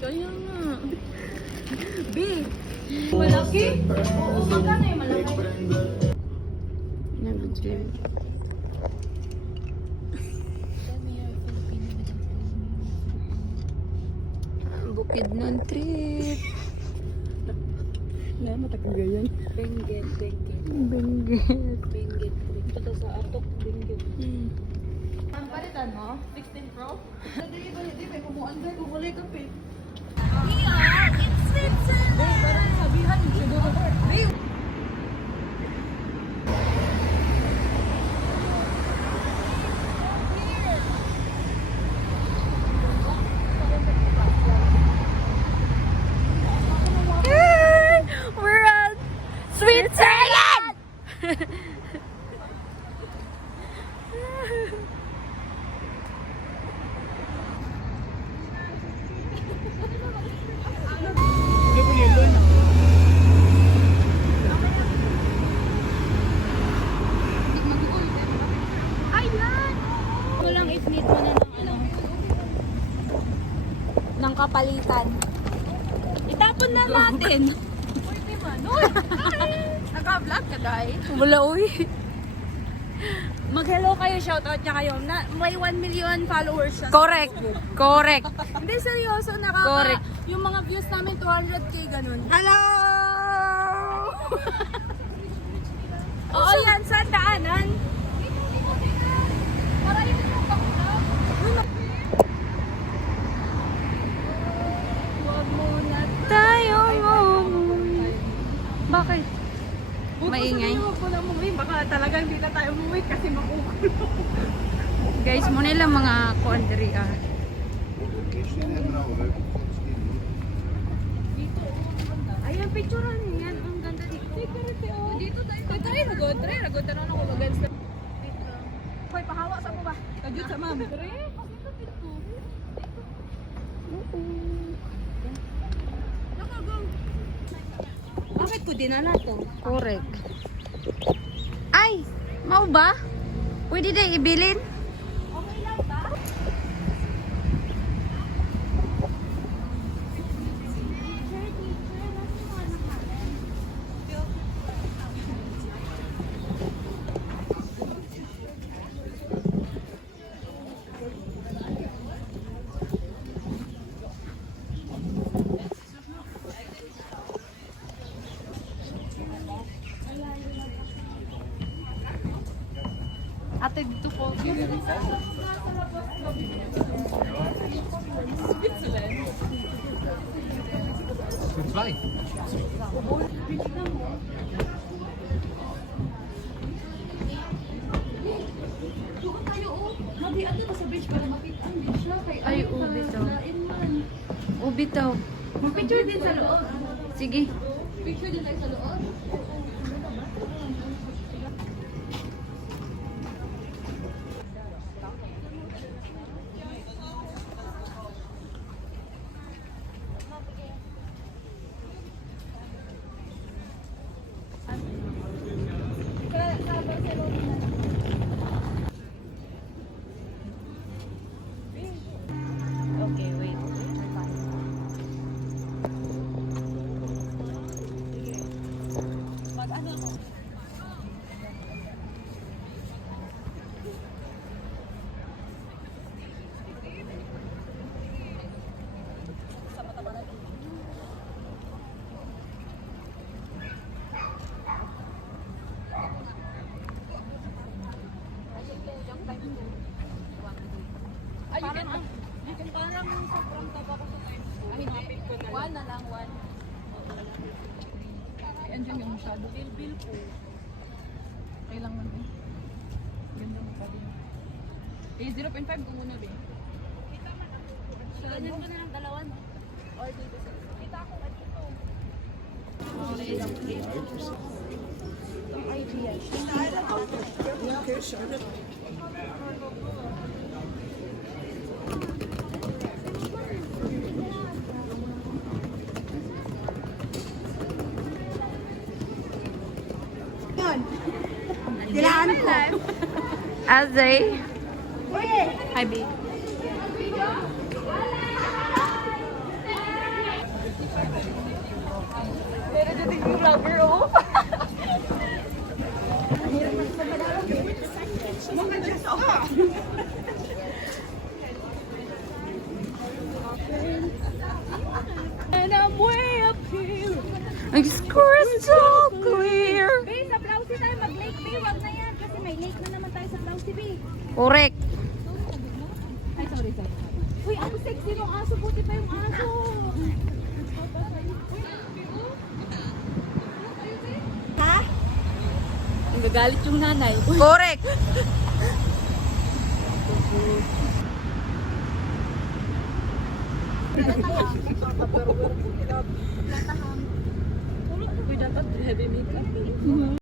Kaya nga. B. Malaki? Oo, magkano yung malaki? Nag-gym. Bukid ng trip. Na, matagayan. Benguet. Benguet trip. Ito sa atok, Benguet. Ang palitan mo? 16 Pro? Hindi, may kumuan ka. Kumulay ka, pe. We are in Switzerland! Babe, parang sabihan. Babe! We're at Switzerland! Walang i-need mo na ng ano. Ng kapalitan. Itapon na natin. Pwede ba? No! Naka-vlog ka, guys. Wala, uy. Mag-hello kayo, shoutout niya kayo. May 1 million followers siya. Correct. Hindi, seryoso. Correct. Yung mga views namin, 200k ganun. Hello! Oo, yan. Saan daanan? Para yun yung kakulap. Huwag muna Tayo mo. Bakit? Maingay. Huwag mo na umuwi. Baka talaga hindi na tayo umuwi kasi makukulong. Guys, muna lang mga country ah. Ayan, picturean niyan. Ang ganda dito. Dito tayo. Try ragod. Tanong ako mag-against. Hoy, pahawa sa mo ba? Kajut sa ma'am. Bakit ko dinala to? Correct. Ay, mau ba? Pwede din ibilin? Okay lang ba? Ate, dito po. Zwei. Ay, ubi daw. Ubi daw. Picture din sa loob. Sige. Picture din tayo sa loob. Okay, wait. Ay, you can parang sobrang taba ko sa time ko. Ay, hindi. One na lang, one. Ay, andyan yung shadow. Bill po. Kailangan eh. Ganda mo pa din. Eh, 0.5 ko muna din. Ganyan ko na lang dalawa, no? Or dito sa... Kita ko at ito. Ang idea. Dilaan ko. Azay. Hi, babe. cover up. And I'm way up here. It's crystal clear. Be, sa Plausi tayo mag-lake, Be. Wag na yan. Kasi may lake na naman tayo sa Plausi, Be. Correct. Ay, sorry. Uy, ang sexy ng aso. Buti pa yung aso. Ha? Nagagalit yung nanay. Correct. Uy, dapat heavy makeup.